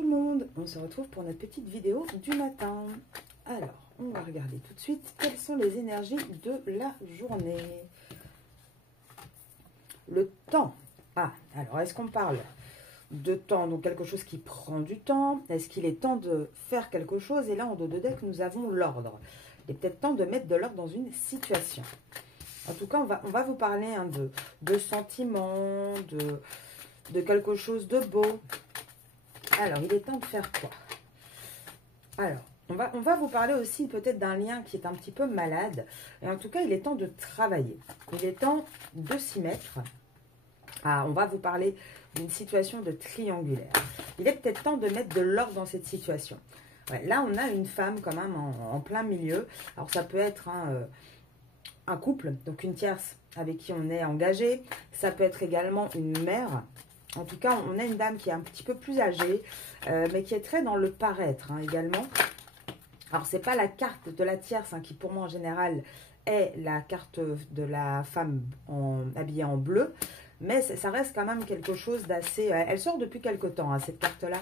tout le monde, on se retrouve pour notre petite vidéo du matin. Alors, on va regarder tout de suite quelles sont les énergies de la journée. Le temps. Ah, alors est-ce qu'on parle de temps, donc quelque chose qui prend du temps? Est-ce qu'il est temps de faire quelque chose? Et là, en dos de deck, nous avons l'ordre. Il est peut-être temps de mettre de l'ordre dans une situation. En tout cas, on va vous parler de sentiments, de quelque chose de beau. Alors, il est temps de faire quoi? Alors, on va vous parler aussi peut-être d'un lien qui est un petit peu malade. Et en tout cas, il est temps de travailler. Il est temps de s'y mettre. Ah, on va vous parler d'une situation de triangulaire. Il est peut-être temps de mettre de l'ordre dans cette situation. Ouais, là, on a une femme quand même en plein milieu. Alors, ça peut être un couple, donc une tierce avec qui on est engagé. Ça peut être également une mère. En tout cas, on a une dame qui est un petit peu plus âgée, mais qui est très dans le paraître également. Alors, ce n'est pas la carte de la tierce qui, pour moi, en général, est la carte de la femme habillée en bleu. Mais ça reste quand même quelque chose d'assez... Elle sort depuis quelque temps, cette carte-là.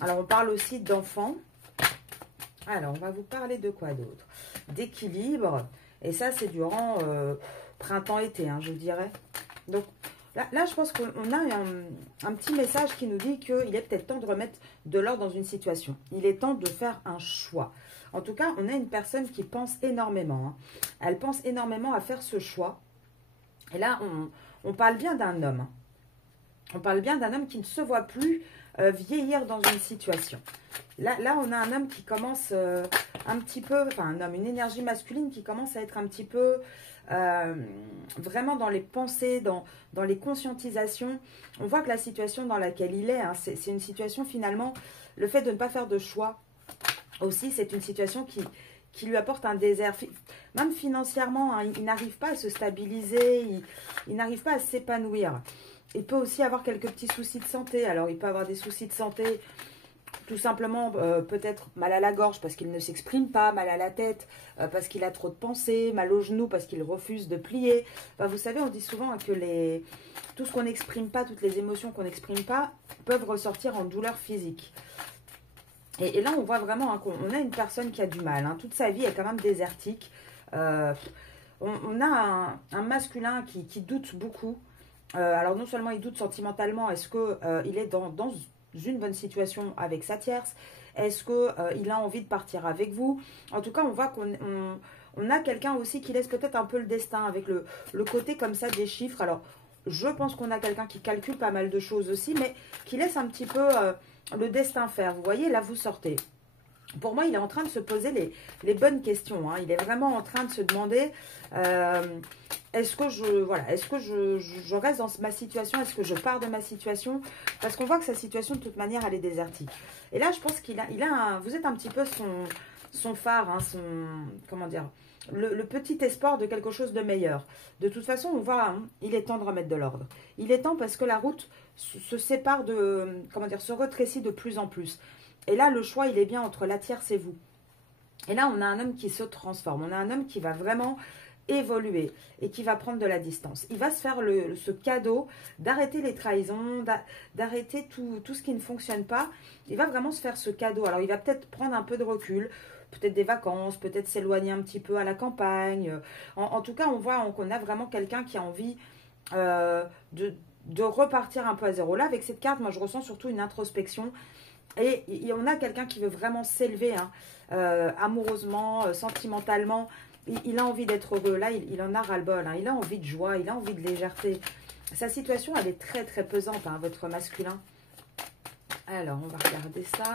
Alors, on parle aussi d'enfants. Alors, on va vous parler de quoi d'autre? D'équilibre. Et ça, c'est durant printemps-été, je dirais. Donc, là, je pense qu'on a un petit message qui nous dit qu'il est peut-être temps de remettre de l'ordre dans une situation. Il est temps de faire un choix. En tout cas, on a une personne qui pense énormément. Elle pense énormément à faire ce choix. Et là, on parle bien d'un homme. On parle bien d'un homme qui ne se voit plus vieillir dans une situation. Là, on a un homme qui commence un petit peu... Enfin, un homme, une énergie masculine qui commence à être un petit peu... vraiment dans les pensées, dans les conscientisations. On voit que la situation dans laquelle il est, c'est une situation finalement, le fait de ne pas faire de choix aussi, c'est une situation qui lui apporte un désert. Même financièrement, il n'arrive pas à se stabiliser, il n'arrive pas à s'épanouir. Il peut aussi avoir quelques petits soucis de santé. Alors, il peut avoir des soucis de santé tout simplement, peut-être mal à la gorge parce qu'il ne s'exprime pas, mal à la tête parce qu'il a trop de pensées, mal aux genoux parce qu'il refuse de plier. Enfin, vous savez, on dit souvent que tout ce qu'on n'exprime pas, toutes les émotions qu'on n'exprime pas peuvent ressortir en douleur physique. Et là, on voit vraiment qu'on a une personne qui a du mal. Toute sa vie est quand même désertique. On a un masculin qui doute beaucoup. Alors, non seulement il doute sentimentalement, est-ce qu'il est dans une bonne situation avec sa tierce? Est-ce qu'il a envie de partir avec vous? En tout cas, on voit qu'on a quelqu'un aussi qui laisse peut-être un peu le destin avec le côté comme ça des chiffres. Alors, je pense qu'on a quelqu'un qui calcule pas mal de choses aussi, mais qui laisse un petit peu le destin faire. Vous voyez, là, vous sortez. Pour moi, il est en train de se poser les bonnes questions. Il est vraiment en train de se demander... est-ce que je reste dans ma situation? Est-ce que je pars de ma situation? Parce qu'on voit que sa situation, de toute manière, elle est désertique. Et là, je pense vous êtes un petit peu son phare, comment dire, le petit espoir de quelque chose de meilleur. De toute façon, on voit, il est temps de remettre de l'ordre. Il est temps parce que la route se sépare se rétrécit de plus en plus. Et là, le choix, il est bien entre la tierce et vous. Et là, on a un homme qui se transforme. On a un homme qui va vraiment évoluer et qui va prendre de la distance. Il va se faire ce cadeau d'arrêter les trahisons, d'arrêter tout ce qui ne fonctionne pas. Il va vraiment se faire ce cadeau. Alors, il va peut-être prendre un peu de recul, peut-être des vacances, peut-être s'éloigner un petit peu à la campagne. En tout cas, on voit qu'on a vraiment quelqu'un qui a envie de repartir un peu à zéro. Là, avec cette carte, moi, je ressens surtout une introspection. Et on a quelqu'un qui veut vraiment s'élever amoureusement, sentimentalement. Il a envie d'être heureux. Là, il en a ras-le-bol. Il a envie de joie, il a envie de légèreté. Sa situation, elle est très, très pesante, votre masculin. Alors, on va regarder ça.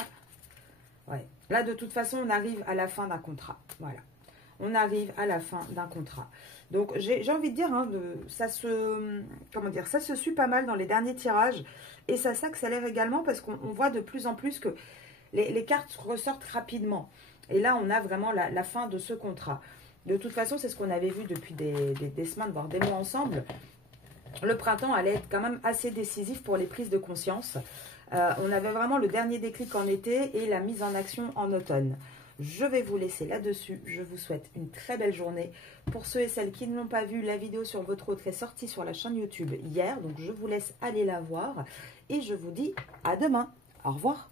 Ouais. Là, de toute façon, on arrive à la fin d'un contrat. Voilà. On arrive à la fin d'un contrat. Donc, j'ai envie de dire, ça se suit pas mal dans les derniers tirages. Et ça s'accélère également parce qu'on voit de plus en plus que les cartes ressortent rapidement. Et là, on a vraiment la fin de ce contrat. De toute façon, c'est ce qu'on avait vu depuis des semaines, voire des mois ensemble. Le printemps allait être quand même assez décisif pour les prises de conscience. On avait vraiment le dernier déclic en été et la mise en action en automne. Je vais vous laisser là-dessus. Je vous souhaite une très belle journée. Pour ceux et celles qui ne l'ont pas vu, la vidéo sur votre autre est sortie sur la chaîne YouTube hier. Donc, je vous laisse aller la voir. Et je vous dis à demain. Au revoir.